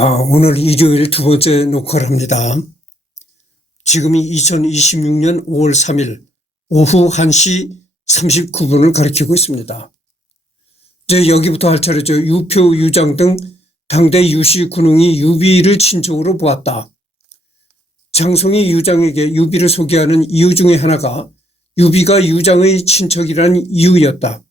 오늘 일요일 두 번째 녹화를 합니다. 지금이 2026년 5월 3일 오후 1시 39분을 가리키고 있습니다. 이제 여기부터 할 차례죠. 유표, 유장 등 당대 유시 군웅이 유비를 친족으로 보았다. 장송이 유장에게 유비를 소개하는 이유 중에 하나가 유비가 유장의 친척이라는 이유였다.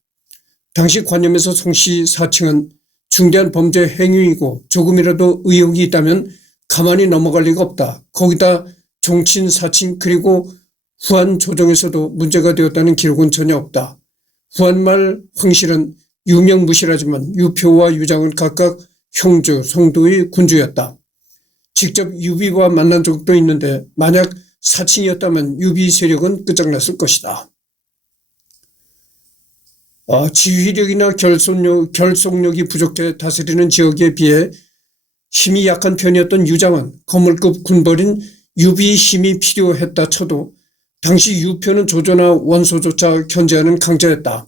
당시 관념에서 송씨 사칭은 중대한 범죄 행위이고 조금이라도 의혹이 있다면 가만히 넘어갈 리가 없다. 거기다 종친, 사칭 그리고 후한 조정에서도 문제가 되었다는 기록은 전혀 없다. 후한말 황실은 유명무실하지만 유표와 유장은 각각 형주, 송도의 군주였다. 직접 유비와 만난 적도 있는데 만약 사칭이었다면 유비 세력은 끝장났을 것이다. 지휘력이나 결속력이 부족해 다스리는 지역에 비해 힘이 약한 편이었던 유장은 거물급 군벌인 유비의 힘이 필요했다 쳐도 당시 유표는 조조나 원소조차 견제하는 강자였다.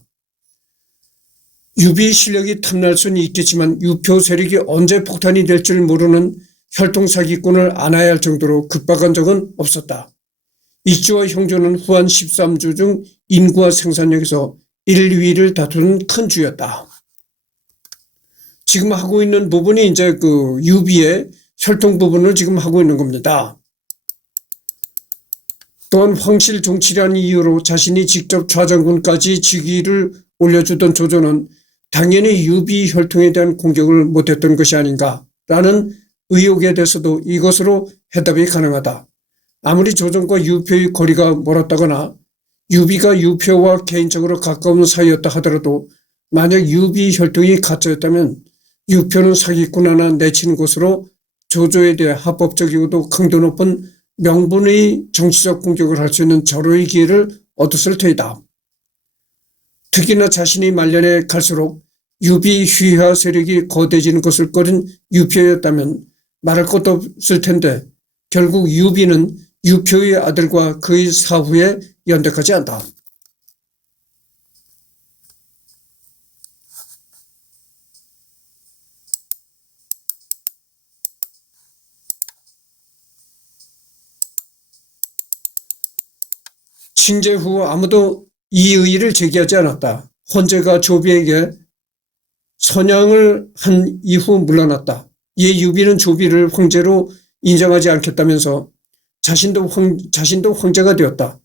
유비의 실력이 탐날 수는 있겠지만 유표 세력이 언제 폭탄이 될 줄 모르는 혈통사기꾼을 안아야 할 정도로 급박한 적은 없었다. 이주와 형조는 후한 13주 중 인구와 생산력에서 1, 2위를 다투는 큰 주였다. 지금 하고 있는 부분이 이제 그 유비의 혈통 부분을 지금 하고 있는 겁니다. 또한 황실 종치라는 이유로 자신이 직접 좌장군까지 직위를 올려주던 조조는 당연히 유비 혈통에 대한 공격을 못했던 것이 아닌가라는 의혹에 대해서도 이것으로 해답이 가능하다. 아무리 조정과 유표의 거리가 멀었다거나 유비가 유표와 개인적으로 가까운 사이였다 하더라도 만약 유비 혈통이 가짜였다면 유표는 사기꾼 하나 내치는 것으로 조조에 대해 합법적이고도 강도 높은 명분의 정치적 공격을 할 수 있는 절호의 기회를 얻었을 터이다. 특히나 자신이 말년에 갈수록 유비 휘하 세력이 거대해지는 것을 꺼린 유표였다면 말할 것도 없을 텐데 결국 유비는 유표의 아들과 그의 사후에 연대하지 않다. 칭제 후 아무도 이의를 제기하지 않았다. 헌제가 조비에게 선양을 한 이후 물러났다. 이에 유비는 조비를 황제로 인정하지 않겠다면서 자신도 황제가 되었다.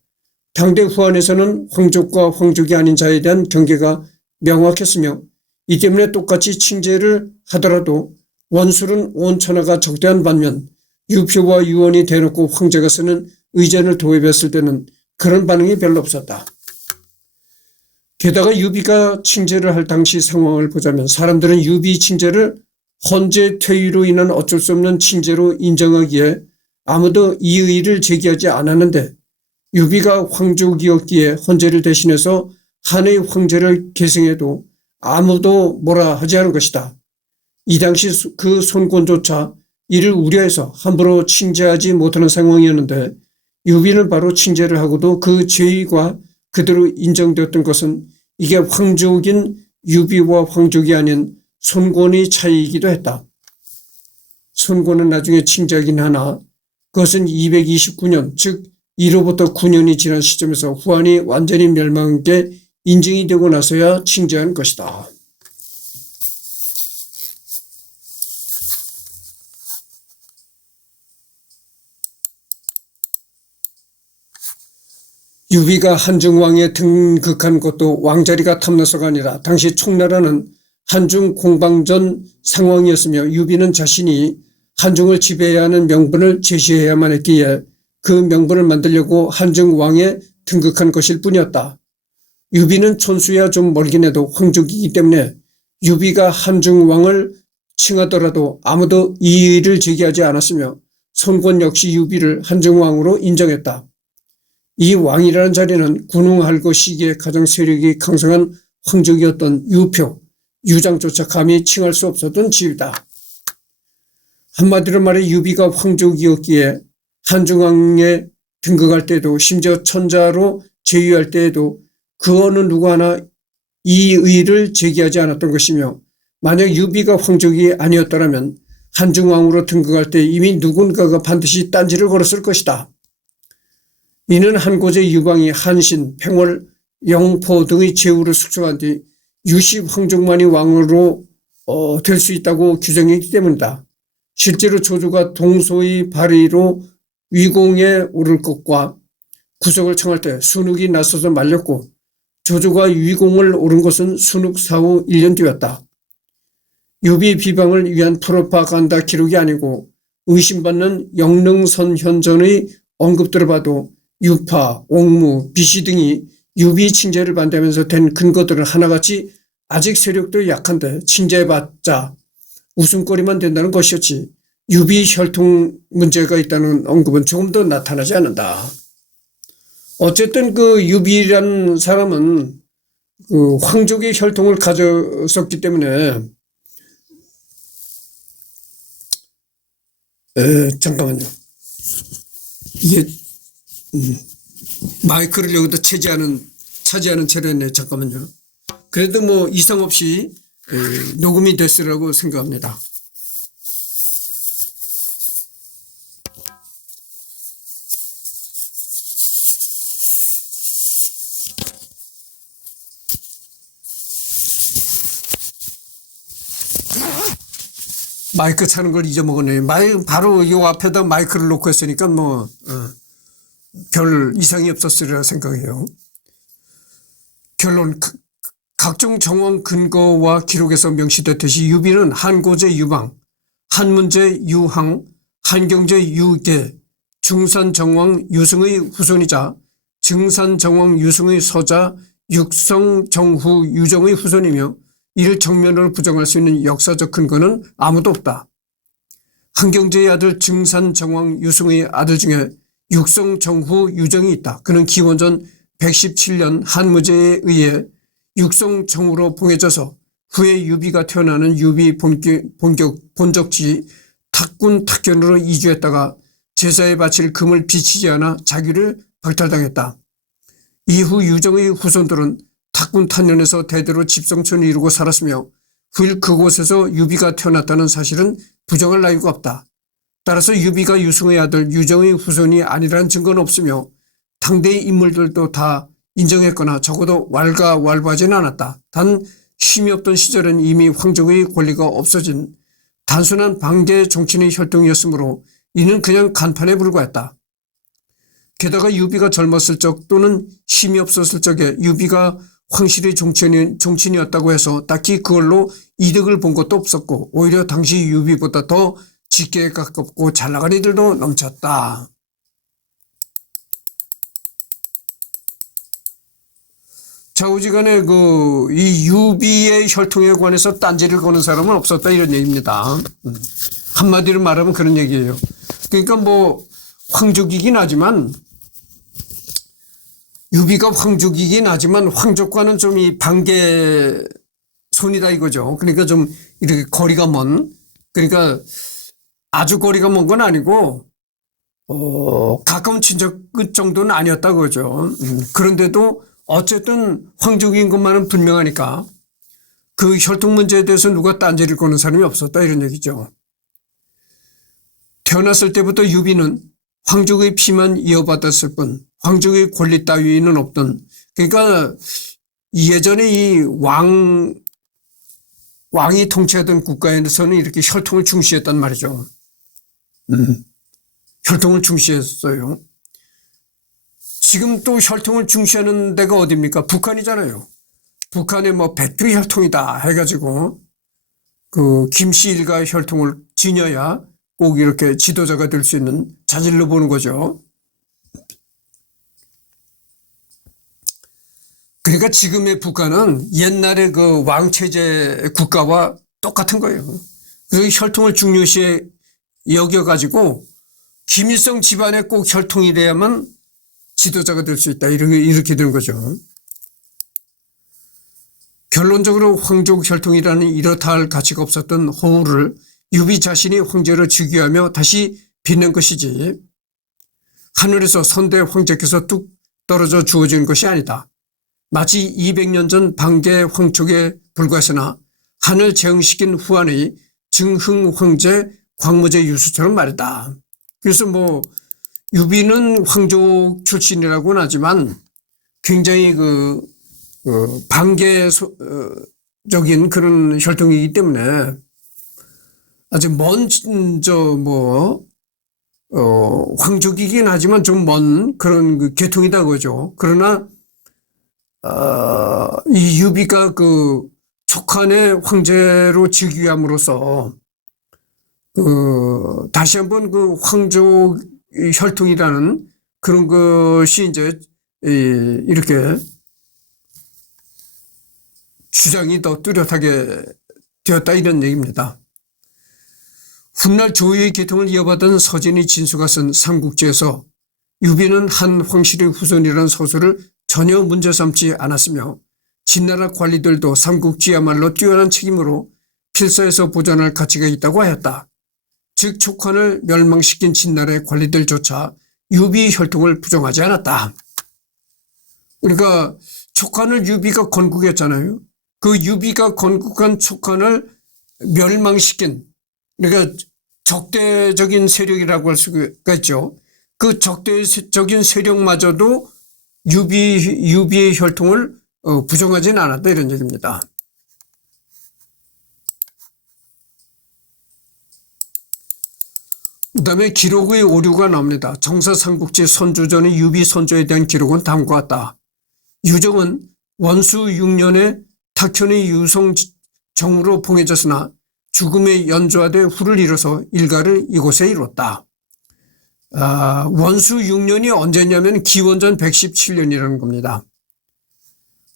당대 후한에서는 황족과 황족이 아닌 자에 대한 경계가 명확했으며 이 때문에 똑같이 칭제를 하더라도 원술은 온 천하가 적대한 반면 유표와 유원이 대놓고 황제가 쓰는 의전을 도입했을 때는 그런 반응이 별로 없었다. 게다가 유비가 칭제를 할 당시 상황을 보자면 사람들은 유비 칭제를 헌제 퇴위로 인한 어쩔 수 없는 칭제로 인정하기에 아무도 이의를 제기하지 않았는데 유비가 황족이었기에 헌제를 대신해서 한의 황제를 계승해도 아무도 뭐라 하지 않은 것이다. 이 당시 그 손권조차 이를 우려해서 함부로 칭제하지 못하는 상황이었는데 유비는 바로 칭제를 하고도 그 제의가 그대로 인정되었던 것은 이게 황족인 유비와 황족이 아닌 손권의 차이이기도 했다. 손권은 나중에 칭제하긴 하나 그것은 229년 즉 1호부터 9년이 지난 시점에서 후한이 완전히 멸망한 게 인증이 되고 나서야 칭제한 것이다. 유비가 한중왕에 등극한 것도 왕자리가 탐나서가 아니라 당시 총나라는 한중 공방전 상황이었으며 유비는 자신이 한중을 지배해야 하는 명분을 제시해야만 했기에 그 명분을 만들려고 한중왕에 등극한 것일 뿐이었다. 유비는 촌수야 좀 멀긴 해도 황족이기 때문에 유비가 한중왕을 칭하더라도 아무도 이의를 제기하지 않았으며 손권 역시 유비를 한중왕으로 인정했다. 이 왕이라는 자리는 군웅할거 시기에 가장 세력이 강성한 황족이었던 유표, 유장조차 감히 칭할 수 없었던 지위다. 한마디로 말해 유비가 황족이었기에 한중왕에 등극할 때도 심지어 천자로 제위할 때에도 그 어느 누구 하나 이의를 제기하지 않았던 것이며 만약 유비가 황족이 아니었더라면 한중왕으로 등극할 때 이미 누군가가 반드시 딴지를 걸었을 것이다. 이는 한고제 유방이 한신, 팽월, 영포 등의 제후를 숙성한 뒤 유시 황족만이 왕으로 될 수 있다고 규정했기 때문이다. 실제로 조조가 동소의 발의로 위공에 오를 것과 구석을 청할 때 순욱이 나서서 말렸고 조조가 위공을 오른 것은 순욱 사후 1년 뒤였다. 유비 비방을 위한 프로파간다 기록이 아니고 의심받는 영릉선현전의 언급들을 봐도 유파, 옥무, 비시 등이 유비 칭제를 반대하면서 된 근거들은 하나같이 아직 세력도 약한데 칭제해봤자 웃음거리만 된다는 것이었지 유비 혈통 문제가 있다는 언급은 조금 더 나타나지 않는다. 어쨌든 그 유비라는 사람은 그 황족의 혈통을 가졌었기 때문에 잠깐만요. 이게 마이크를 여기다 차지하는 채로 했네. 잠깐만요. 그래도 뭐 이상 없이 녹음이 됐으라고 생각합니다. 마이크 차는 걸 잊어먹었네. 바로 요 앞에다 마이크를 놓고 했으니까 뭐 별 이상이 없었으리라 생각해요. 결론, 각종 정황 근거와 기록에서 명시됐듯이 유비는 한고제 유방, 한문제 유항, 한경제 유계, 중산정왕 유승의 후손이자 증산정왕 유승의 서자 육성정후 유정의 후손이며 이를 정면으로 부정할 수 있는 역사적 근거는 아무도 없다. 한경제의 아들 증산정왕 유승의 아들 중에 육성정후 유정이 있다. 그는 기원전 117년 한무제에 의해 육성정후로 봉해져서 후에 유비가 태어나는 유비 본적지 탁군 탁견으로 이주했다가 제사에 바칠 금을 비치지 않아 자기를 박탈당했다. 이후 유정의 후손들은 탁군 탄년에서 대대로 집성촌을 이루고 살았으며 후일 그곳에서 유비가 태어났다는 사실은 부정할 나위가 없다. 따라서 유비가 유승의 아들 유정의 후손이 아니라는 증거는 없으며 당대의 인물들도 다 인정했거나 적어도 왈가왈부하지는 않았다. 단 힘이 없던 시절은 이미 황족의 권리가 없어진 단순한 방계 정치인의 혈통이었으므로 이는 그냥 간판에 불과했다. 게다가 유비가 젊었을 적 또는 힘이 없었을 적에 유비가 황실의 정치인이었다고 해서 딱히 그걸로 이득을 본 것도 없었고 오히려 당시 유비보다 더 직계에 가깝고 잘나간 이들도 넘쳤다. 좌우지간에 이 유비의 혈통에 관해서 딴지를 거는 사람은 없었다 이런 얘기입니다. 한마디로 말하면 그런 얘기예요. 그러니까 뭐 황족이긴 하지만 유비가 황족이긴 하지만 황족과는 좀 이 반계 손이다 이거죠. 그러니까 좀 이렇게 거리가 먼, 그러니까 아주 거리가 먼 건 아니고 가까운 친척 정도는 아니었다 그거죠. 그런데도 어쨌든 황족인 것만은 분명하니까 그 혈통 문제에 대해서 누가 딴지를 거는 사람이 없었다 이런 얘기죠. 태어났을 때부터 유비는 황족의 피만 이어받았을 뿐 황족의 권리 따위는 없던, 그러니까 예전에 이 왕이 통치하던 국가에서는 이렇게 혈통을 중시했단 말이죠. 혈통을 중시했어요. 지금 또 혈통을 중시하는 데가 어디입니까? 북한이잖아요. 북한에 뭐 백두 혈통이다 해가지고 그 김씨 일가 혈통을 지녀야 꼭 이렇게 지도자가 될 수 있는 자질로 보는 거죠. 그러니까 지금의 북한은 옛날에 그 왕체제 국가와 똑같은 거예요. 그 혈통을 중요시 여겨가지고 김일성 집안에 꼭 혈통이 돼야만 지도자가 될 수 있다. 이렇게 되는 거죠. 결론적으로 황족 혈통이라는 이렇다 할 가치가 없었던 호우를 유비 자신이 황제로 즉위하며 다시 빛낸 것이지 하늘에서 선대 황제께서 뚝 떨어져 주어진 것이 아니다. 마치 200년 전 반계 황족에 불과했으나 한을 재흥시킨 후한의 증흥 황제 광무제 유수처럼 말이다. 그래서 뭐 유비는 황족 출신이라고는 하지만 굉장히 반개적인 그런 혈통이기 때문에 아주 황족이긴 하지만 좀 먼 그런 그 계통이다 그죠. 그러나 이 유비가 촉한의 황제로 즉위함으로써 다시 한번 황족 혈통이라는 그런 것이 이제 이렇게 주장이 더 뚜렷하게 되었다 이런 얘기입니다. 훗날 조유의 계통을 이어받은 서진이 진수가 쓴 삼국지에서 유비는 한 황실의 후손이라는 서술을 전혀 문제 삼지 않았으며 진나라 관리들도 삼국지야말로 뛰어난 책임으로 필사에서 보존할 가치가 있다고 하였다. 즉 촉한을 멸망시킨 진나라의 관리들조차 유비 혈통을 부정하지 않았다. 그러니까 촉한을 유비가 건국했잖아요. 그 유비가 건국한 촉한을 멸망시킨, 그러니까 적대적인 세력이라고 할 수가 있죠. 그 적대적인 세력마저도 유비의 혈통을 부정하지는 않았다 이런 얘기입니다. 그 다음에 기록의 오류가 나옵니다. 정사삼국지 선조전의 유비 선조에 대한 기록은 다음과 같다. 유정은 원수 6년에 탁현의 유성정으로 봉해졌으나 죽음에 연좌돼 후를 잃어서 일가를 이곳에 이뤘다. 원수 6년이 언제냐면 기원전 117년이라는 겁니다.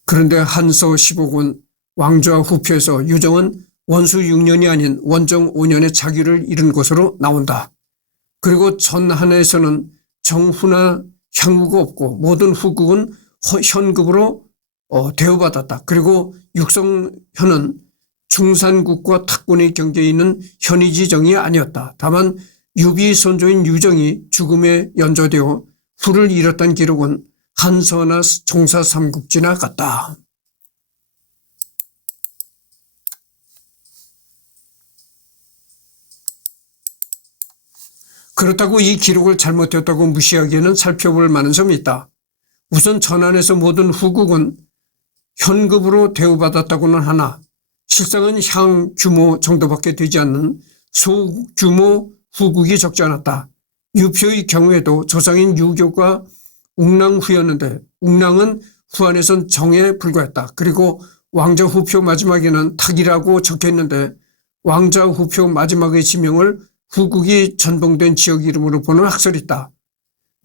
그런데 한서 15권 왕좌 후표에서 유정은 원수 6년이 아닌 원정 5년에 자기를 잃은 것으로 나온다. 그리고 전한에서는 정후나 향후가 없고 모든 후국은 현급으로 대우받았다. 그리고 육성현은 중산국과 탁군의 경계에 있는 현의지정이 아니었다. 다만 유비 선조인 유정이 죽음에 연좌되어 후를 잃었다는 기록은 한서나 정사삼국지나 같다. 그렇다고 이 기록을 잘못되었다고 무시하기에는 살펴볼 만한 점이 있다. 우선 전한에서 모든 후국은 현급으로 대우받았다고는 하나 실상은 향 규모 정도밖에 되지 않는 소규모 후국이 적지 않았다. 유표의 경우에도 조상인 유교가 웅랑후였는데 웅랑은 후한에선 정에 불과했다. 그리고 왕자 후표 마지막에는 탁이라고 적혀있는데 왕자 후표 마지막의 지명을 후국이 전봉된 지역 이름으로 보는 학설이 있다.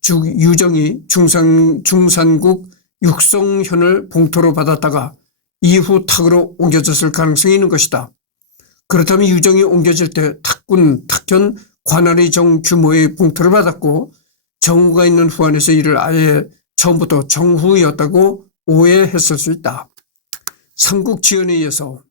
즉 유정이 중산국 육성현을 봉토로 받았다가 이후 탁으로 옮겨졌을 가능성이 있는 것이다. 그렇다면 유정이 옮겨질 때 탁군, 탁현, 관할의 정 규모의 봉토를 받았고 정후가 있는 후한에서 이를 아예 처음부터 정후였다고 오해했을 수 있다. 삼국지연에 의해서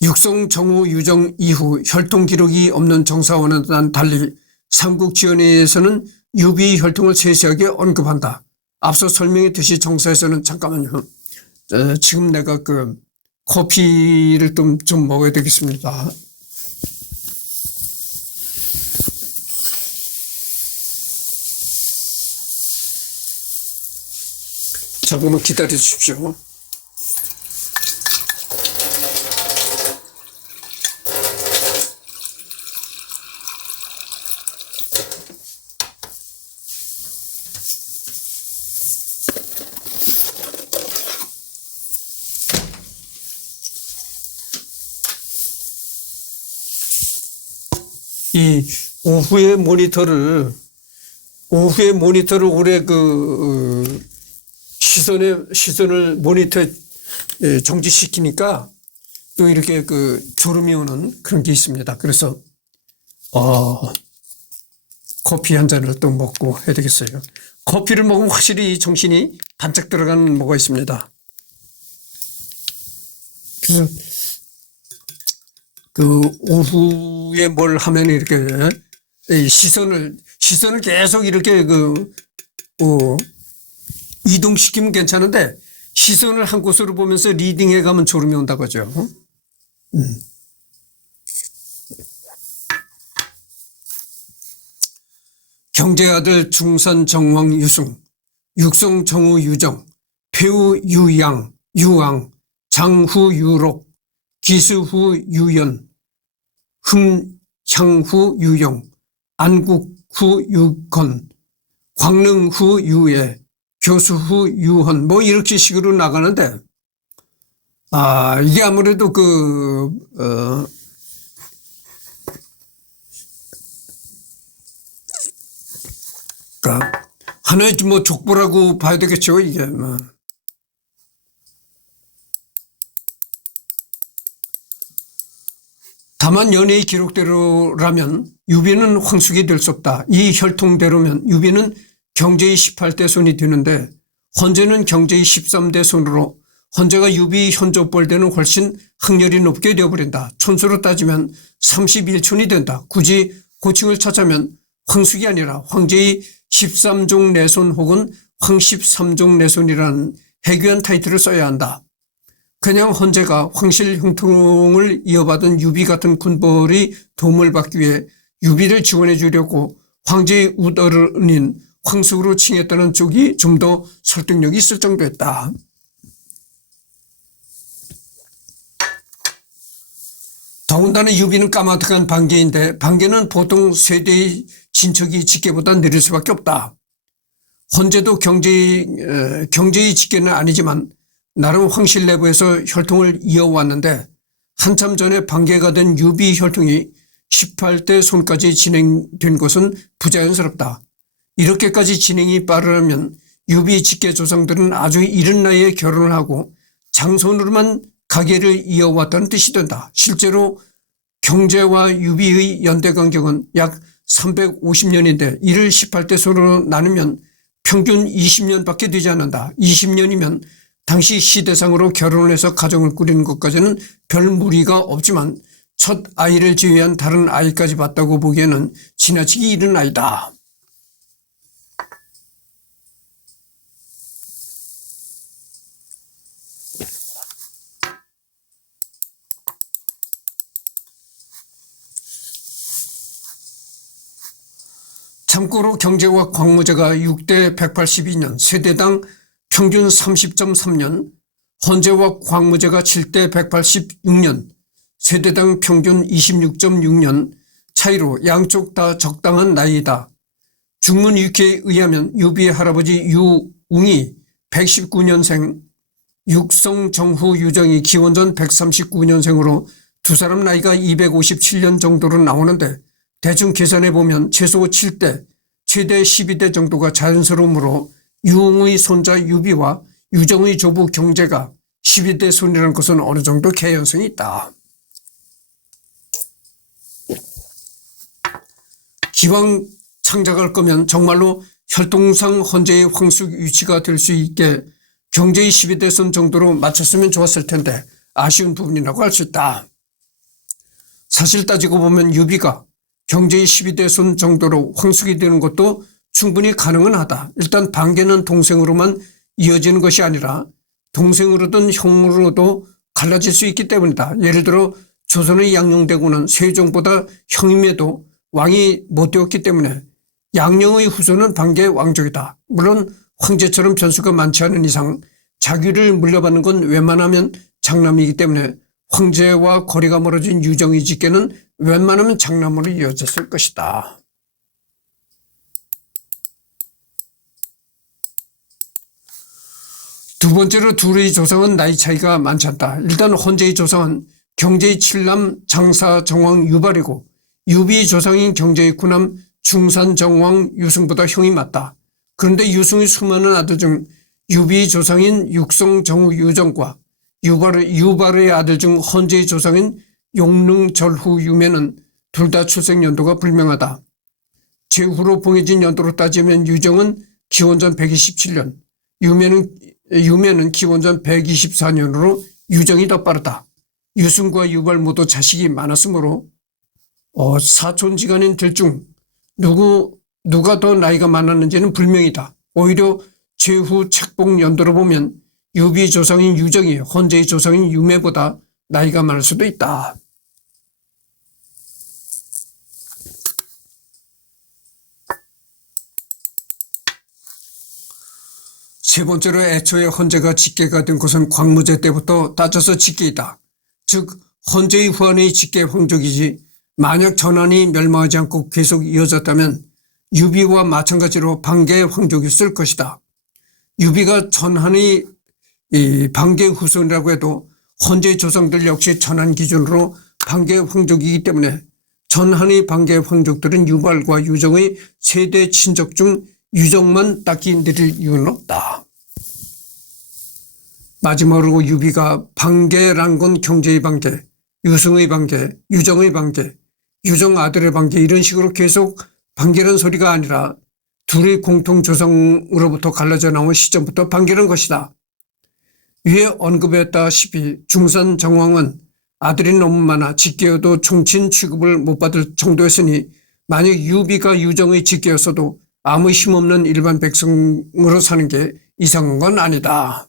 육성, 정후, 유정 이후 혈통 기록이 없는 정사원과는 달리 삼국지연에 의해서는 유비 혈통을 세세하게 언급한다. 앞서 설명했듯이 정사에서는 잠깐만요. 지금 내가 커피를 좀 먹어야 되겠습니다. 잠깐만 기다려 주십시오. 이 오후의 모니터를 올해 시선을 모니터에 정지시키니까 또 이렇게 졸음이 오는 그런 게 있습니다. 그래서 커피 한 잔을 또 먹고 해야 되겠어요. 커피를 먹으면 확실히 정신이 반짝 들어가는 뭐가 있습니다. 그래서 오후에 뭘 하면 이렇게 시선을 계속 이렇게 이동시키면 괜찮은데 시선을 한 곳으로 보면서 리딩해 가면 졸음이 온다고 하죠. 경제아들 중산 정황 유승, 육성 정우 유정, 배우 유양, 유왕, 장후 유록, 기수후 유연, 흠향후 유영, 안국후 유건, 광릉후 유예, 교수후 유헌, 뭐 이렇게 식으로 나가는데, 이게 아무래도 하나의 뭐 족보라고 봐야 되겠죠, 이게. 뭐. 다만 연애의 기록대로라면 유비는 황숙이 될 수 없다. 이 혈통대로면 유비는 경제의 18대 손이 되는데 헌제는 경제의 13대 손으로 헌제가 유비 현조벌 때는 훨씬 학렬이 높게 되어버린다. 촌수로 따지면 31촌이 된다. 굳이 고칭을 찾자면 황숙이 아니라 황제의 13종 내손 혹은 황13종 내손이라는 해괴한 타이틀을 써야 한다. 그냥 헌제가 황실 형통을 이어받은 유비 같은 군벌이 도움을 받기 위해 유비를 지원해 주려고 황제의 우더른인 황숙으로 칭했다는 쪽이 좀 더 설득력이 있을 정도였다. 더군다나 유비는 까마득한 반계인데 반계는 보통 세대의 친척이 직계보다 느릴 수밖에 없다. 헌제도 경제의 직계는 아니지만 나름 황실 내부에서 혈통을 이어왔는데 한참 전에 반계가 된 유비 혈통이 18대 손까지 진행된 것은 부자연스럽다. 이렇게까지 진행이 빠르면 유비 직계 조상들은 아주 이른 나이에 결혼을 하고 장손으로만 가계를 이어왔다는 뜻이 된다. 실제로 경제와 유비의 연대 간격은 약 350년인데 이를 18대 손으로 나누면 평균 20년밖에 되지 않는다. 20년이면 당시 시대상으로 결혼을 해서 가정을 꾸리는 것까지는 별 무리가 없지만 첫 아이를 제외한 다른 아이까지 봤다고 보기에는 지나치게 이른 나이다. 참고로 경제와 광무제가 6대 182년, 세대당 평균 30.3년, 헌제와 광무제가 7대 186년, 세대당 평균 26.6년 차이로 양쪽 다 적당한 나이다. 중문위키에 의하면 유비의 할아버지 유웅이 119년생, 육성정후 유정이 기원전 139년생으로 두 사람 나이가 257년 정도로 나오는데 대충 계산해 보면 최소 7대, 최대 12대 정도가 자연스러우므로 유웅의 손자 유비와 유정의 조부 경제가 12대 손이라는 것은 어느 정도 개연성이 있다. 기왕 창작할 거면 정말로 혈통상 헌제의 황숙 위치가 될 수 있게 경제의 12대 손 정도로 맞췄으면 좋았을 텐데 아쉬운 부분이라고 할 수 있다. 사실 따지고 보면 유비가 경제의 12대 손 정도로 황숙이 되는 것도 충분히 가능은 하다. 일단 반계는 동생으로만 이어지는 것이 아니라 동생으로든 형으로도 갈라질 수 있기 때문이다. 예를 들어 조선의 양녕대군은 세종보다 형임에도 왕이 못 되었기 때문에 양녕의 후손은 반계 왕족이다. 물론 황제처럼 변수가 많지 않은 이상 자기를 물려받는 건 웬만하면 장남이기 때문에 황제와 거리가 멀어진 유정의 직계는 웬만하면 장남으로 이어졌을 것이다. 두 번째로 둘의 조상은 나이 차이가 많지 않다. 일단 헌제의 조상은 경제의 7남 장사 정왕 유발이고 유비의 조상인 경제의 9남 중산 정왕 유승보다 형이 맞다. 그런데 유승의 수많은 아들 중 유비의 조상인 육성 정우 유정과 유발의 아들 중 헌제의 조상인 용릉 절후 유매는 둘 다 출생 연도가 불명하다. 제후로 봉해진 연도로 따지면 유정은 기원전 127년, 유매는 기원전 124년으로 유정이 더 빠르다. 유승과 유발 모두 자식이 많았으므로 사촌지간인들 중 누가 더 나이가 많았는지는 불명이다. 오히려 제후 책봉 연도로 보면 유비 조상인 유정이 헌제의 조상인 유매보다 나이가 많을 수도 있다. 세 번째로 애초에 헌제가 직계가 된 것은 광무제 때부터 따져서 직계이다. 즉 헌제의 후한의 직계 황족이지 만약 전한이 멸망하지 않고 계속 이어졌다면 유비와 마찬가지로 방계의 황족이었을 것이다. 유비가 전한의 방계의 후손이라고 해도 헌제의 조상들 역시 전한 기준으로 방계의 황족이기 때문에 전한의 방계의 황족들은 유발과 유정의 세대 친족 중 유정만 딱히 내릴 이유는 없다. 마지막으로 유비가 방계란 건 경제의 방계, 유승의 방계, 유정의 방계, 유정 아들의 방계 이런 식으로 계속 방계란 소리가 아니라 둘의 공통 조상으로부터 갈라져 나온 시점부터 방계란 것이다. 위에 언급했다시피 중산 정왕은 아들이 너무 많아 직계여도 종친 취급을 못 받을 정도였으니 만약 유비가 유정의 직계였어도 아무 힘없는 일반 백성으로 사는 게 이상한 건 아니다.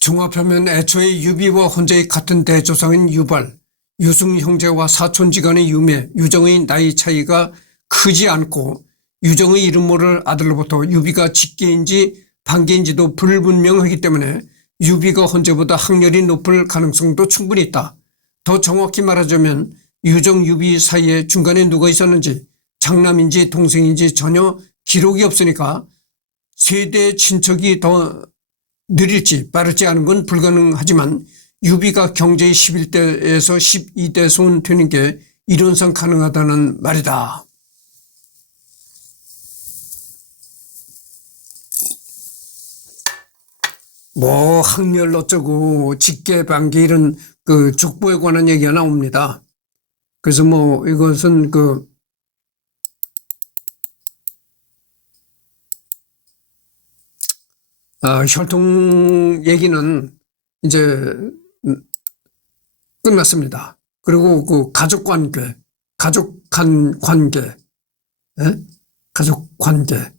종합하면 애초에 유비와 헌제의 같은 대조상인 유발, 유승 형제와 사촌지간의 유매, 유정의 나이 차이가 크지 않고 유정의 이름 모를 아들로부터 유비가 직계인지 반계인지도 불분명하기 때문에 유비가 헌제보다 학렬이 높을 가능성도 충분히 있다. 더 정확히 말하자면 유정 유비 사이에 중간에 누가 있었는지 장남인지 동생인지 전혀 기록이 없으니까 세대 친척이 더 느릴지 빠르지 않은 건 불가능하지만 유비가 경제의 11대에서 12대 손 되는 게 이론상 가능하다는 말이다. 뭐 학렬 어쩌고 직계 반계 이런 그 족보에 관한 얘기가 나옵니다. 그래서 뭐 이것은 혈통 얘기는 이제 끝났습니다. 그리고 그 가족 관계, 가족 관계, 예? 가족 관계.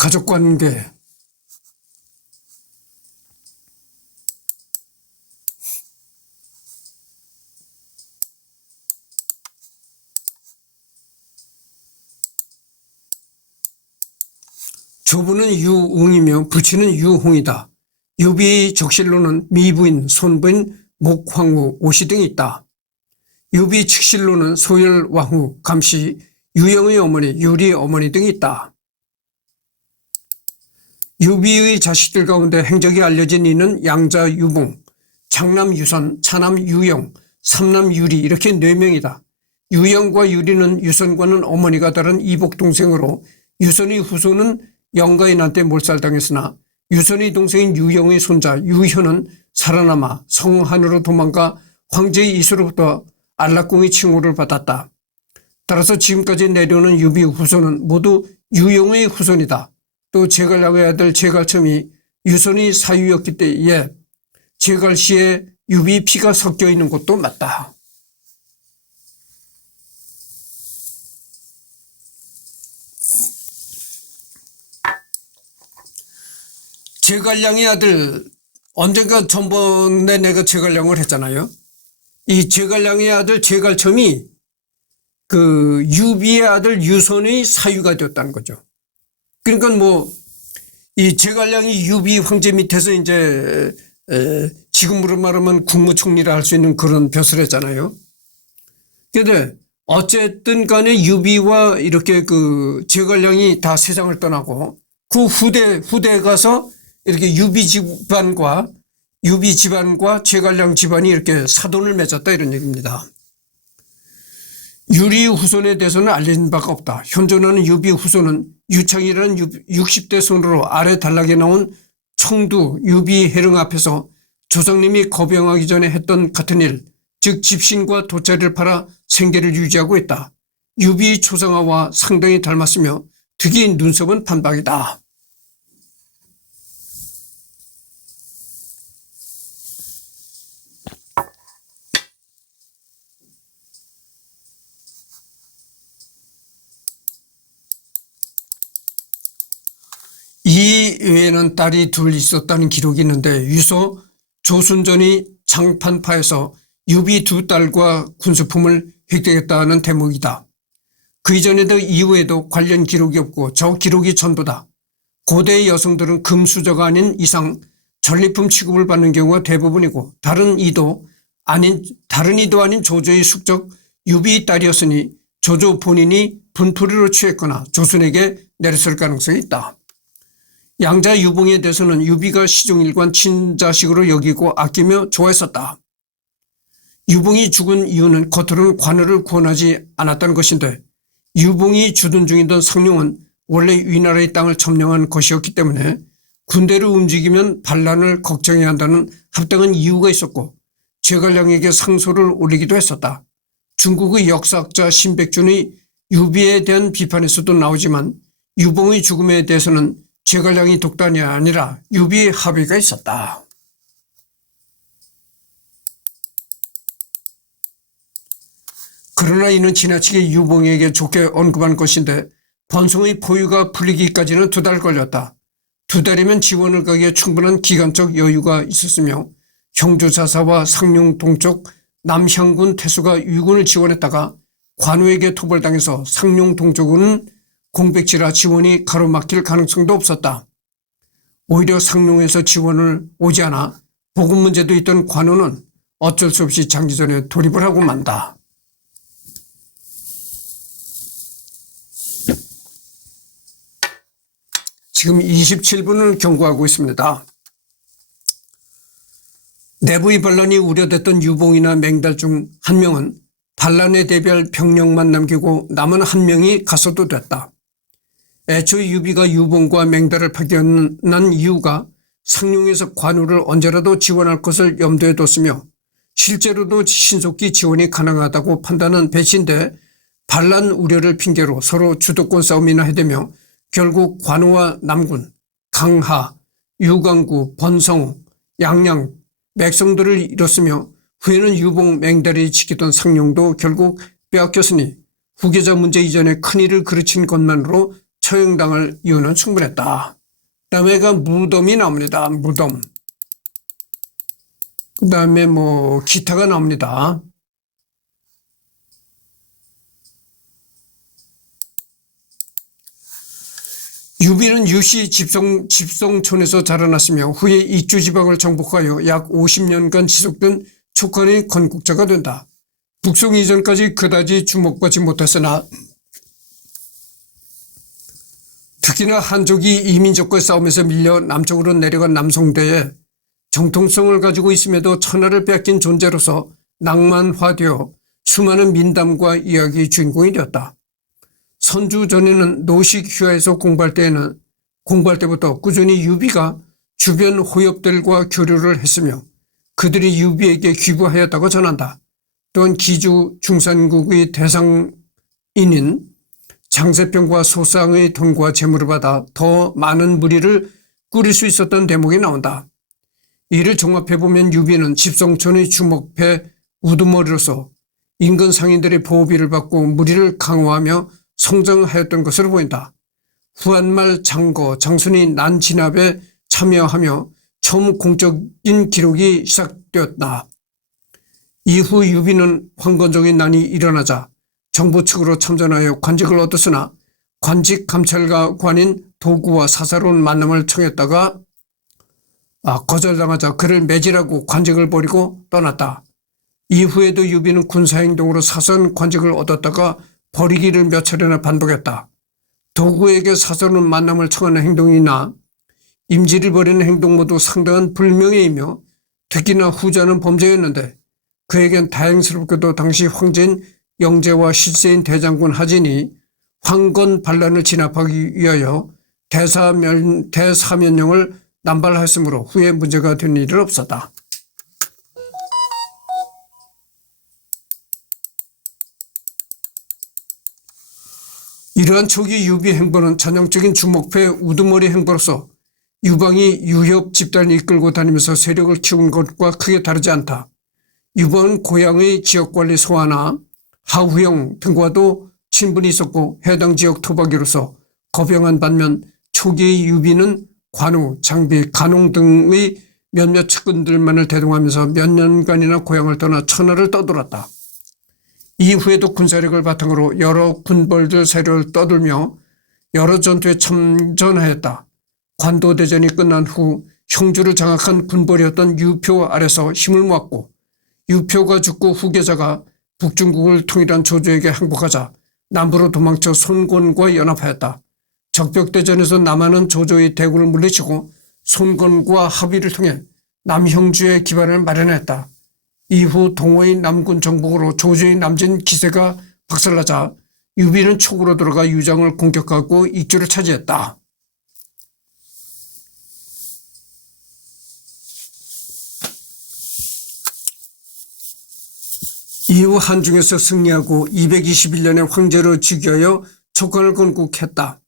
가족관계, 조부는 유웅이며 부친은 유홍이다. 유비 적실로는 미부인, 손부인, 목황후, 오시 등이 있다. 유비 측실로는 소열, 왕후, 감시, 유영의 어머니, 유리 어머니 등이 있다. 유비의 자식들 가운데 행적이 알려진 이는 양자 유봉, 장남 유선, 차남 유영, 삼남 유리 이렇게 4명이다. 유영과 유리는 유선과는 어머니가 다른 이복 동생으로 유선의 후손은 영가인한테 몰살당했으나 유선의 동생인 유영의 손자 유현은 살아남아 성한으로 도망가 황제의 이수로부터 안락궁의 칭호를 받았다. 따라서 지금까지 내려오는 유비 후손은 모두 유영의 후손이다. 또 제갈량의 아들 제갈첨이 유선의 사유였기 때에 제갈씨에 유비 피가 섞여 있는 것도 맞다. 제갈량의 아들, 언젠가 전번에 내가 제갈량을 했잖아요. 이 제갈량의 아들 제갈첨이 그 유비의 아들 유선의 사유가 되었다는 거죠. 그러니까 뭐 이 제갈량이 유비 황제 밑에서 이제 지금으로 말하면 국무총리를 할 수 있는 그런 벼슬 했잖아요. 그런데 어쨌든 간에 유비와 이렇게 그 제갈량이 다 세상을 떠나고 그 후대에 가서 이렇게 유비 집안과 제갈량 집안이 이렇게 사돈을 맺었다 이런 얘기입니다. 유리 후손에 대해서는 알려진 바가 없다. 현존하는 유비 후손은 유창이라는 60대 손으로 아래 단락에 나온 청두 유비 해릉 앞에서 조상님이 거병하기 전에 했던 같은 일, 즉 집신과 돗자리를 팔아 생계를 유지하고 있다. 유비 초상화와 상당히 닮았으며 특히 눈썹은 반박이다. 이 외에는 딸이 둘 있었다는 기록이 있는데 유서 조순전이 장판파에서 유비 두 딸과 군수품을 획득했다는 대목이다. 그 이전에도 이후에도 관련 기록이 없고 저 기록이 전부다. 고대의 여성들은 금수저가 아닌 이상 전리품 취급을 받는 경우가 대부분이고 다른 이도 아닌 조조의 숙적 유비 딸이었으니 조조 본인이 분풀이로 취했거나 조순에게 내렸을 가능성이 있다. 양자 유봉에 대해서는 유비가 시종일관 친자식으로 여기고 아끼며 좋아했었다. 유봉이 죽은 이유는 겉으로는 관우를 구원하지 않았다는 것인데 유봉이 주둔 중이던 상룡은 원래 위나라의 땅을 점령한 것이었기 때문에 군대를 움직이면 반란을 걱정해야 한다는 합당한 이유가 있었고 제갈량에게 상소를 올리기도 했었다. 중국의 역사학자 신백준의 유비에 대한 비판에서도 나오지만 유봉의 죽음에 대해서는 제갈량이 독단이 아니라 유비의 합의가 있었다. 그러나 이는 지나치게 유봉에게 좋게 언급한 것인데 번성의 포유가 풀리기까지는 2달 걸렸다. 2달이면 지원을 가기에 충분한 기간적 여유가 있었으며 형주사사와 상룡 동쪽 남향군 태수가 유군을 지원했다가 관우에게 토벌당해서 상룡 동쪽은 공백지라 지원이 가로막힐 가능성도 없었다. 오히려 상룡에서 지원을 오지 않아 보급 문제도 있던 관우는 어쩔 수 없이 장기전에 돌입을 하고 만다. 지금 27분을 경고하고 있습니다. 내부의 반란이 우려됐던 유봉이나 맹달 중 한 명은 반란에 대비할 병력만 남기고 남은 한 명이 가서도 됐다. 애초에 유비가 유봉과 맹달을 파견한 이유가 상룡에서 관우를 언제라도 지원할 것을 염두에 뒀으며 실제로도 신속히 지원이 가능하다고 판단한 배신데 반란 우려를 핑계로 서로 주도권 싸움이나 해대며 결국 관우와 남군, 강하, 유광구, 번성, 양양, 맥성들을 잃었으며 후에는 유봉, 맹달이 지키던 상룡도 결국 빼앗겼으니 후계자 문제 이전에 큰일을 그르친 것만으로 처형당할 이유는 충분했다. 그다음에가 무덤이 나옵니다. 무덤. 그다음에 기타가 나옵니다. 유비는 유시 집성촌에서 자라났으며 후에 익주 지방을 정복하여 약 50년간 지속된 촉간의 건국자가 된다. 북송 이전까지 그다지 주목받지 못했으나 특히나 한족이 이민족과의 싸움에서 밀려 남쪽으로 내려간 남성대에 정통성을 가지고 있음에도 천하를 빼앗긴 존재로서 낭만화되어 수많은 민담과 이야기의 주인공이 되었다. 선주 전에는 노식 휴야에서 공부할 때부터 꾸준히 유비가 주변 호엽들과 교류를 했으며 그들이 유비에게 귀부하였다고 전한다. 또한 기주 중산국의 대상인인 장세평과 소상의 돈과 재물을 받아 더 많은 무리를 꾸릴 수 있었던 대목이 나온다. 이를 종합해보면 유비는 집성촌의 주목패 우두머리로서 인근 상인들의 보호비를 받고 무리를 강화하며 성장하였던 것으로 보인다. 후한말 장거, 장순이 난진압에 참여하며 처음 공적인 기록이 시작되었다. 이후 유비는 황건적인 난이 일어나자 정부 측으로 참전하여 관직을 얻었으나 관직 감찰관인 도구와 사사로운 만남을 청했다가 거절당하자 그를 매질하고 관직을 버리고 떠났다. 이후에도 유비는 군사행동으로 사선 관직을 얻었다가 버리기를 몇 차례나 반복했다. 도구에게 사서는 만남을 청하는 행동이나 임지를 벌이는 행동 모두 상당한 불명예이며 특히나 후자는 범죄였는데 그에겐 다행스럽게도 당시 황제인 영제와 실세인 대장군 하진이 황건 반란을 진압하기 위하여 대사면령을 남발하였으므로 후에 문제가 된 일은 없었다. 이러한 초기 유비 행보는 전형적인 주목표의 우두머리 행보로서 유방이 유협 집단을 이끌고 다니면서 세력을 키운 것과 크게 다르지 않다. 유방은 고향의 지역관리 소화나 하후영 등과도 친분이 있었고 해당 지역 토박이로서 거병한 반면 초기의 유비는 관우, 장비, 간홍 등의 몇몇 측근들만을 대동하면서 몇 년간이나 고향을 떠나 천하를 떠돌았다. 이후에도 군사력을 바탕으로 여러 군벌들 세력을 떠돌며 여러 전투에 참전하였다. 관도대전이 끝난 후 형주를 장악한 군벌이었던 유표 아래서 힘을 모았고 유표가 죽고 후계자가 북중국을 통일한 조조에게 항복하자 남부로 도망쳐 손권과 연합하였다. 적벽대전에서 남한은 조조의 대군을 물리치고 손권과 합의를 통해 남형주의 기반을 마련했다. 이후 동호의 남군 정복으로 조조의 남진 기세가 박살나자 유비는 촉으로 들어가 유장을 공격하고 익주를 차지했다. 이후 한중에서 승리하고 221년에 황제로 즉위하여 촉관을 건국했다.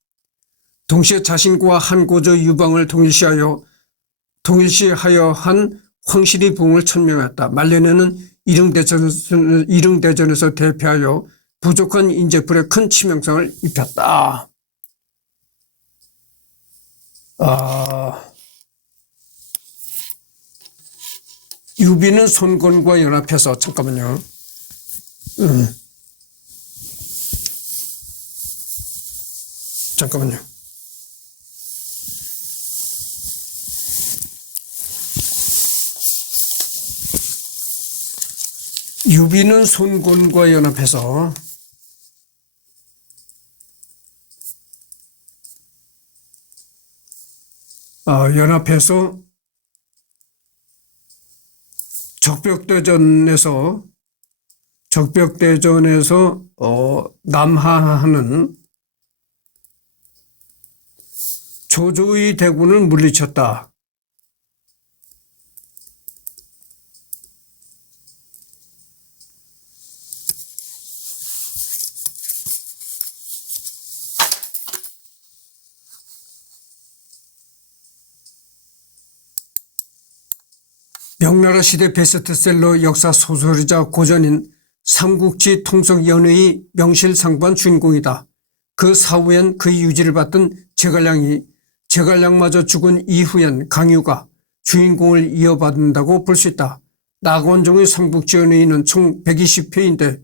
동시에 자신과 한고조 유방을 동일시하여 한 황실이 부흥을 천명했다. 말년에는 이릉대전에서 대패하여 부족한 인재풀에 큰 치명상을 입혔다. 유비는 손권과 연합해서 잠깐만요. 잠깐만요. 유비는 손권과 연합해서 적벽대전에서 남하하는 조조의 대군을 물리쳤다. 명나라 시대 베스트셀러 역사 소설이자 고전인 삼국지 통속연의 명실상부한 주인공이다. 그 사후엔 그의 유지를 받던 제갈량마저 죽은 이후엔 강유가 주인공을 이어받는다고 볼 수 있다. 나건종의 삼국지연의는 총 120회인데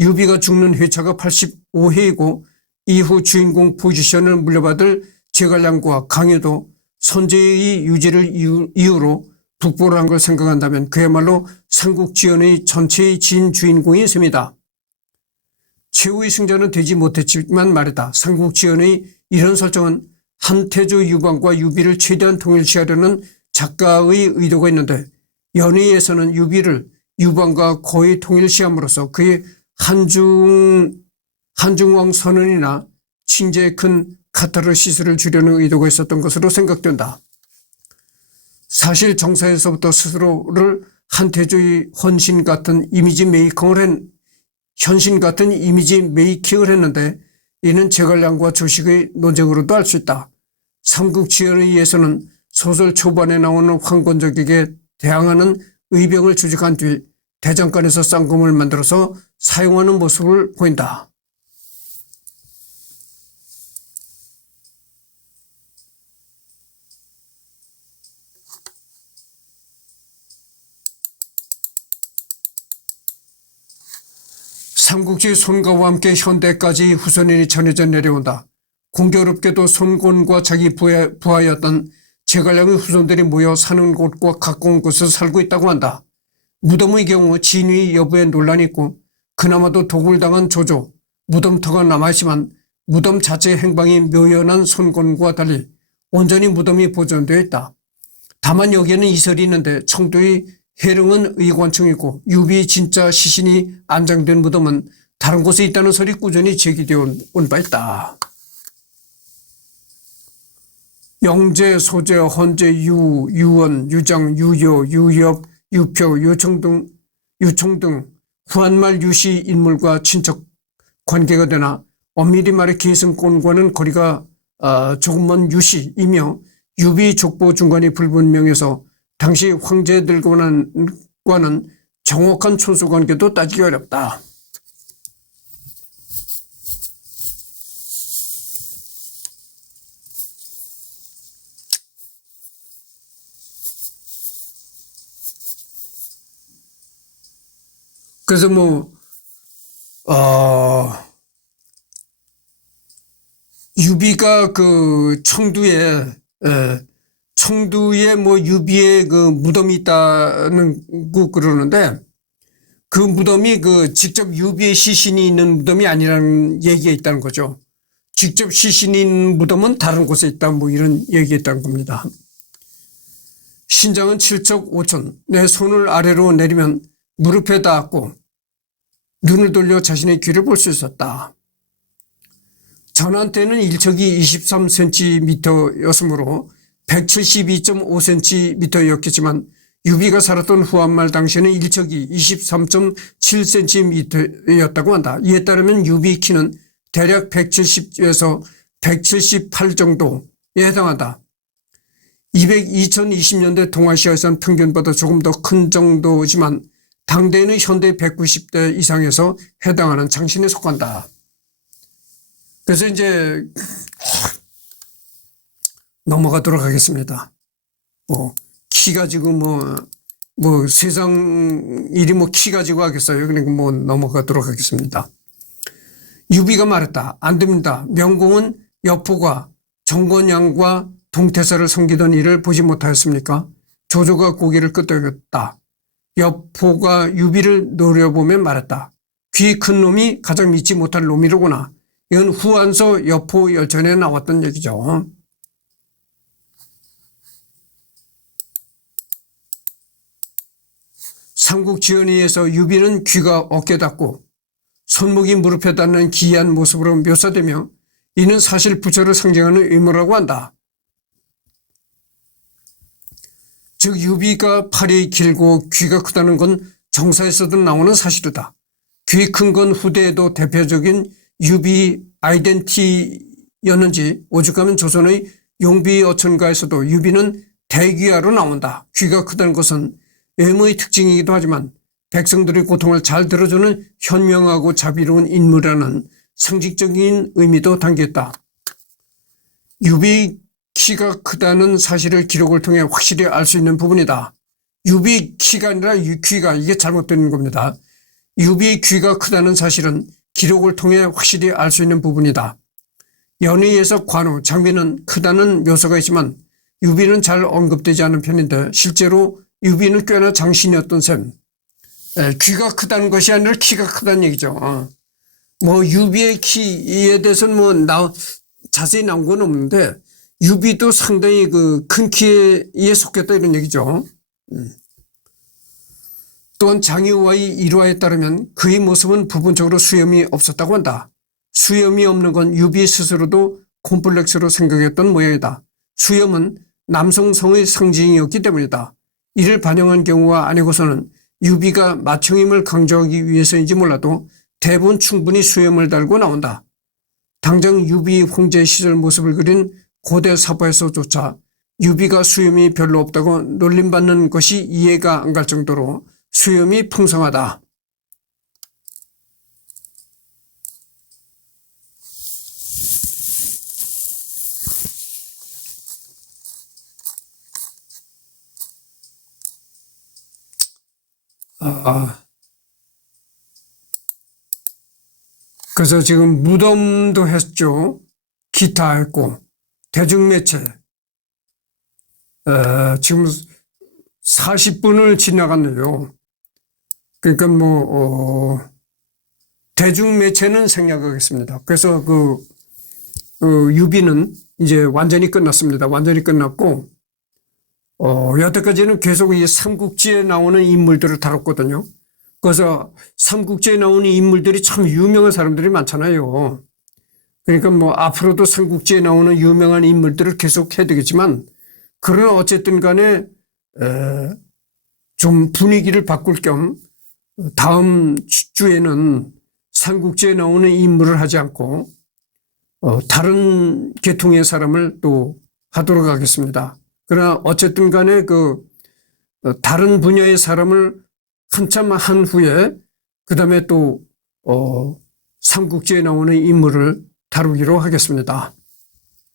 유비가 죽는 회차가 85회이고 이후 주인공 포지션을 물려받을 제갈량과 강유도 선제의 유지를 이유로 북보를 한 걸 생각한다면 그야말로 삼국지연의 전체의 진주인공인 셈이다. 최후의 승자는 되지 못했지만 말이다. 삼국지연의 이런 설정은 한태조 유방과 유비를 최대한 동일시하려는 작가의 의도가 있는데 연의에서는 유비를 유방과 거의 동일시함으로써 그의 한중왕 선언이나 칭제의 큰 카타르시스를 주려는 의도가 있었던 것으로 생각된다. 사실 정사에서부터 스스로를 한태조의 현신 같은 이미지 메이킹을 했는데 이는 제갈량과 조식의 논쟁으로도 알 수 있다. 삼국지연의에서는 소설 초반에 나오는 황건적에게 대항하는 의병을 조직한 뒤 대장간에서 쌍검을 만들어서 사용하는 모습을 보인다. 삼국지 손가와 함께 현대까지 후손인이 전해져 내려온다. 공교롭게도 손권과 자기 부하였던 제갈량의 후손들이 모여 사는 곳과 가까운 곳에서 살고 있다고 한다. 무덤의 경우 진위 여부에 논란이 있고 그나마도 도굴당한 조조, 무덤터가 남아있지만 무덤 자체의 행방이 묘연한 손권과 달리 온전히 무덤이 보존되어 있다. 다만 여기에는 이설이 있는데 청도의 해릉은 의관청이고 유비 진짜 시신이 안장된 무덤은 다른 곳에 있다는 설이 꾸준히 제기되어 온 바 있다. 영재, 소재, 헌재, 유원, 유장, 유여, 유엽, 유표, 유총 등 후한말 유씨 인물과 친척 관계가 되나 엄밀히 말해 계승권과는 거리가 조금 먼 유씨이며 유비 족보 중간이 불분명해서 당시 황제들과는 정확한 촌수관계도 따지기 어렵다. 그래서 유비가 그 청두에 유비의 그 무덤이 있다는 거 그러는데 그 무덤이 그 직접 유비의 시신이 있는 무덤이 아니라는 얘기가 있다는 거죠. 직접 시신이 있는 무덤은 다른 곳에 있다 이런 얘기가 있다는 겁니다. 신장은 7척 5천 내 손을 아래로 내리면 무릎에 닿았고 눈을 돌려 자신의 귀를 볼 수 있었다. 전한 때는 1척이 23cm였으므로 172.5cm였겠지만 유비가 살았던 후한말 당시에는 1척이 23.7cm였다고 한다. 이에 따르면 유비 키는 대략 170에서 178 정도에 해당한다. 2020년대 동아시아에서는 평균보다 조금 더 큰 정도지만 당대에는 현대 190대 이상에서 해당하는 장신에 속한다. 그래서 이제 넘어가도록 하겠습니다. 키 가지고 세상 일이 키 가지고 하겠어요. 그러니까 넘어가도록 하겠습니다. 유비가 말했다. 안 됩니다. 명공은 여포가 정건양과 동태사를 섬기던 일을 보지 못하였습니까? 조조가 고개를 끄덕였다. 여포가 유비를 노려보며 말했다. 귀 큰 놈이 가장 믿지 못할 놈이로구나. 이건 후한서 여포 열전에 나왔던 얘기죠. 삼국지연의에서 유비는 귀가 어깨 닿고 손목이 무릎에 닿는 기이한 모습으로 묘사되며 이는 사실 부처를 상징하는 의무라고 한다. 즉 유비가 팔이 길고 귀가 크다는 건 정사에서도 나오는 사실이다. 귀 큰 건 후대에도 대표적인 유비 아이덴티였는지 오죽하면 조선의 용비 어천가에서도 유비는 대귀하로 나온다. 귀가 크다는 것은 외모의 특징이기도 하지만 백성들의 고통을 잘 들어주는 현명하고 자비로운 인물이라는 상징적인 의미도 담겼다. 유비 키가 크다는 사실을 기록을 통해 확실히 알 수 있는 부분이다. 유비 키가 아니라 귀가 이게 잘못된 겁니다. 유비 귀가 크다는 사실은 기록을 통해 확실히 알 수 있는 부분이다. 연의에서 관우, 장비는 크다는 묘사가 있지만 유비는 잘 언급되지 않은 편인데 실제로 유비는 꽤나 장신이었던 셈. 귀가 크다는 것이 아니라 키가 크다는 얘기죠. 유비의 키에 대해서는 자세히 나온 건 없는데 유비도 상당히 그 큰 키에 속했다 이런 얘기죠. 또한 장유와의 일화에 따르면 그의 모습은 부분적으로 수염이 없었다고 한다. 수염이 없는 건 유비 스스로도 콤플렉스로 생각했던 모양이다. 수염은 남성성의 상징이었기 때문이다. 이를 반영한 경우가 아니고서는 유비가 마청임을 강조하기 위해서인지 몰라도 대부분 충분히 수염을 달고 나온다. 당장 유비 황제 시절 모습을 그린 고대 사파에서조차 유비가 수염이 별로 없다고 놀림받는 것이 이해가 안 갈 정도로 수염이 풍성하다. 그래서 지금 무덤도 했죠. 기타 했고 대중매체 지금 40분을 지나갔네요. 그러니까 대중매체는 생략하겠습니다. 그래서 유비는 이제 완전히 끝났습니다. 완전히 끝났고, 여태까지는 계속 이 삼국지에 나오는 인물들을 다뤘거든요. 그래서 삼국지에 나오는 인물들이 참 유명한 사람들이 많잖아요. 그러니까 뭐 앞으로도 삼국지에 나오는 유명한 인물들을 계속 해야 되겠지만, 그러나 어쨌든 간에 좀 분위기를 바꿀 겸 다음 주에는 삼국지에 나오는 인물을 하지 않고 다른 계통의 사람을 또 하도록 하겠습니다. 그러나 어쨌든 간에 다른 분야의 사람을 한참 한 후에 그 다음에 또 삼국지에 나오는 인물을 다루기로 하겠습니다.